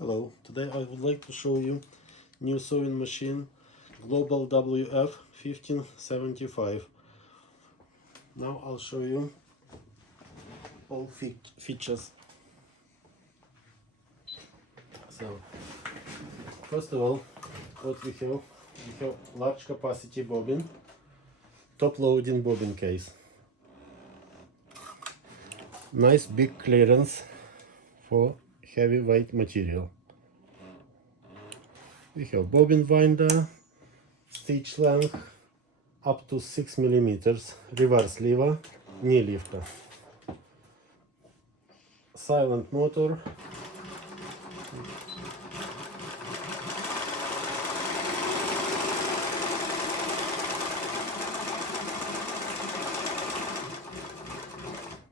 Hello, today I would like to show you new sewing machine Global WF 1575. Now I'll show you all features. So first of all, what we have large capacity bobbin, top loading bobbin case, nice big clearance for heavyweight material. We have bobbin winder, stitch length up to 6 mm, reverse lever, knee lifter, silent motor,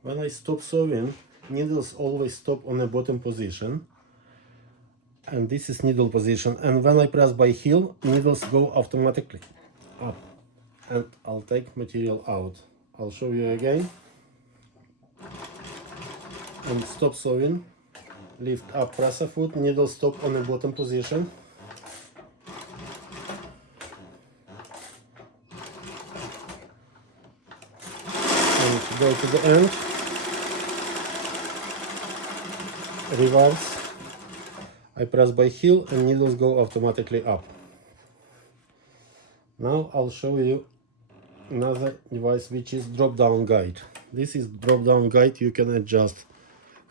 when I stop sewing, needles always stop on the bottom position, and this is needle position, and when I press by heel, needles go automatically up, and I'll take material out. I'll show you again. And stop sewing, lift up presser foot, needle stop on the bottom position, and go to the end, reverse, I press by heel and needles go automatically up. Now I'll show you another device, which is drop down guide. This is drop down guide. You can adjust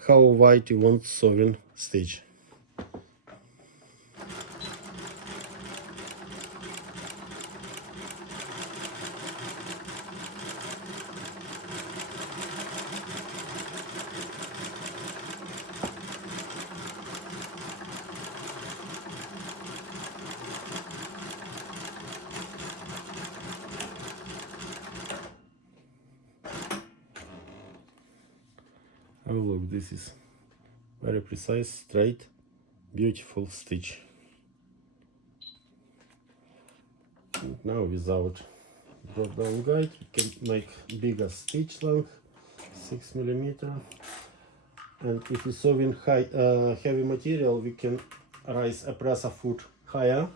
how wide you want sewing stitch. Oh look, this is very precise, straight, beautiful stitch. And now without drop down guide we can make bigger stitch length, 6 mm. And if we sew in heavy material, we can raise a presser foot higher,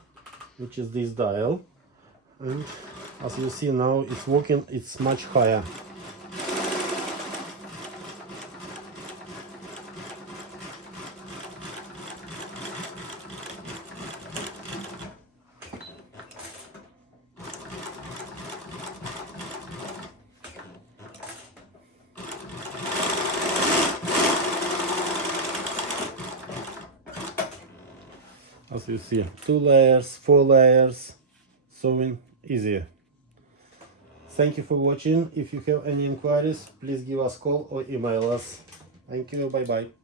which is this dial. And as you see now, it's working, it's much higher. As you see, 2 layers, 4 layers, sewing easier. Thank you for watching. If you have any inquiries, please give us a call or email us. Thank you, bye bye.